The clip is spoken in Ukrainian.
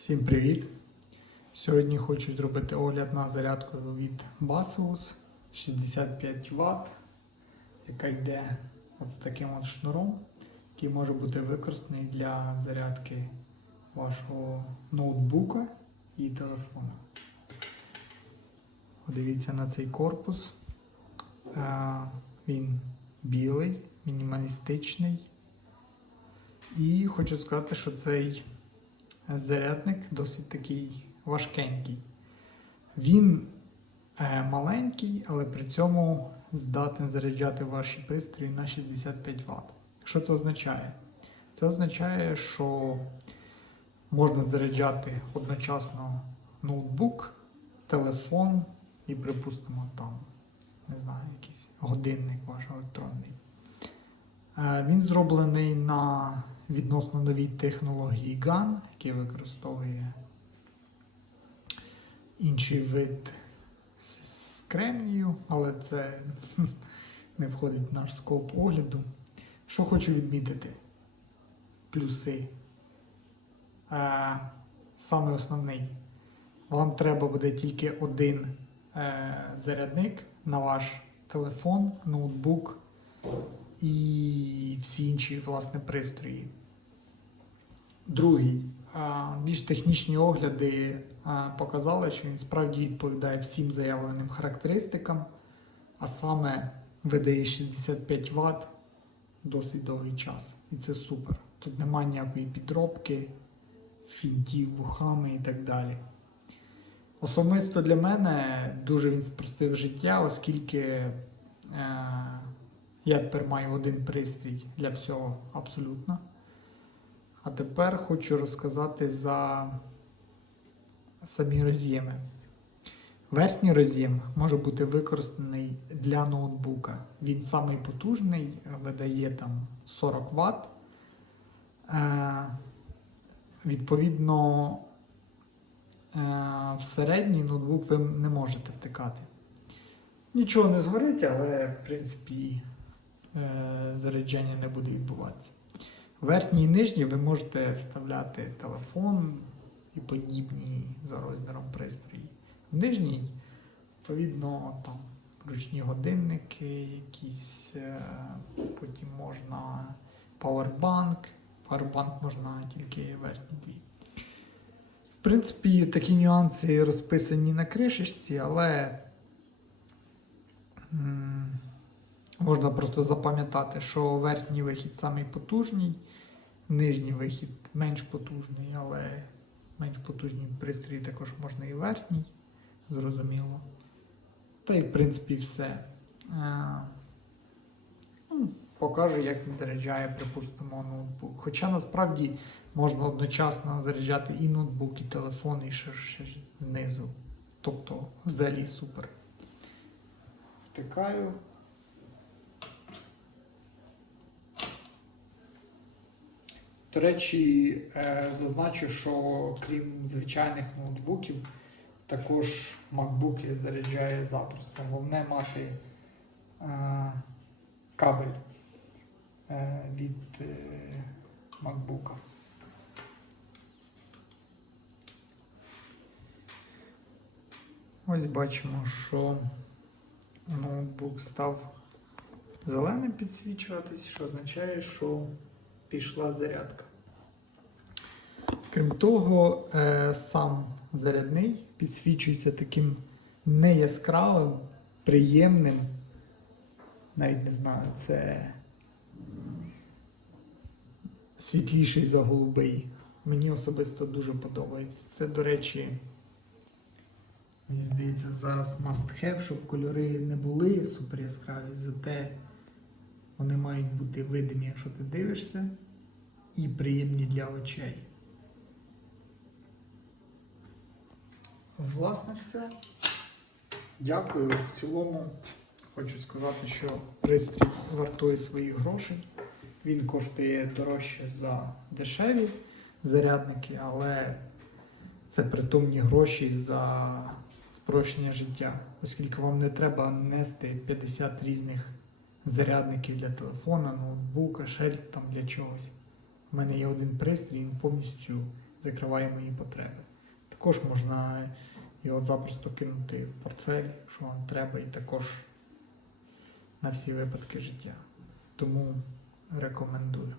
Всім привіт! Сьогодні хочу зробити огляд на зарядку від Baseus 65 Вт, яка йде от з таким от шнуром, який може бути використаний для зарядки вашого ноутбука і телефона. Подивіться на цей корпус. Е, Він білий, мінімалістичний. І хочу сказати, що цей зарядник досить такий важкенький. Він е, маленький, але при цьому здатен заряджати ваші пристрої на 65 Вт. Що це означає? Це означає, що можна заряджати одночасно ноутбук, телефон і, припустимо, там, не знаю, якийсь годинник ваш електронний. Е, Він зроблений на відносно новій технології GAN, який використовує інший вид з- кремнію, але це не входить в наш скоп огляду. Що хочу відмітити? Плюси. Е, Саме основний. Вам треба буде тільки один е, зарядник на ваш телефон, ноутбук і всі інші власне пристрої. Другий. Більш технічні огляди показали, що він справді відповідає всім заявленим характеристикам, а саме видає 65 Вт досить довгий час. І це супер. Тут немає ніякої підробки, фінтів вухами і так далі. Особисто для мене дуже він спростив життя, оскільки е, я тепер маю один пристрій для всього абсолютно. А тепер хочу розказати за самі роз'єми. Верхній роз'єм може бути використаний для ноутбука. Він самий потужний, видає там 40 Вт. Е, відповідно, е, в середній ноутбук ви не можете втикати. Нічого не згорить, але в принципі заряджання не буде відбуватися. Верхній і нижній ви можете вставляти телефон і подібні за розміром пристрої. В нижній, відповідно, там ручні годинники, якісь, е, потім можна павербанк. Павербанк можна тільки верхні дві. В принципі, такі нюанси розписані на кришечці, але можна просто запам'ятати, що верхній вихід самий потужний, нижній вихід менш потужний, але менш потужні пристрої також можна і верхній, зрозуміло. Та й в принципі все. Е, ну, Покажу, як він заряджає, припустимо, ноутбук. Хоча насправді можна одночасно заряджати і ноутбук, і телефон, і ще, ще знизу. Тобто взагалі супер. Втикаю. До речі, е, зазначу, що крім звичайних ноутбуків, також MacBook заряджає запросто. Головне мати е, кабель е, від MacBook. Ось бачимо, що ноутбук став зеленим підсвічуватись, що означає, що пішла зарядка. Крім того, е, сам зарядний підсвічується таким неяскравим, приємним. Навіть не знаю, це світліший за голубий. Мені особисто дуже подобається. Це, до речі, мені здається, зараз must have, щоб кольори не були супер яскраві, зате бути видимі, якщо ти дивишся, і приємні для очей. Власне, все. Дякую. В цілому хочу сказати, що пристрій вартує своїх грошей. Він коштує дорожче за дешеві зарядники, але це притомні гроші за спрощення життя, оскільки вам не треба нести 50 різних зарядників для телефона, ноутбука, ще там для чогось. У мене є один пристрій, він повністю закриває мої потреби. Також можна його запросто кинути в портфель, що вам треба, і також на всі випадки життя. Тому рекомендую.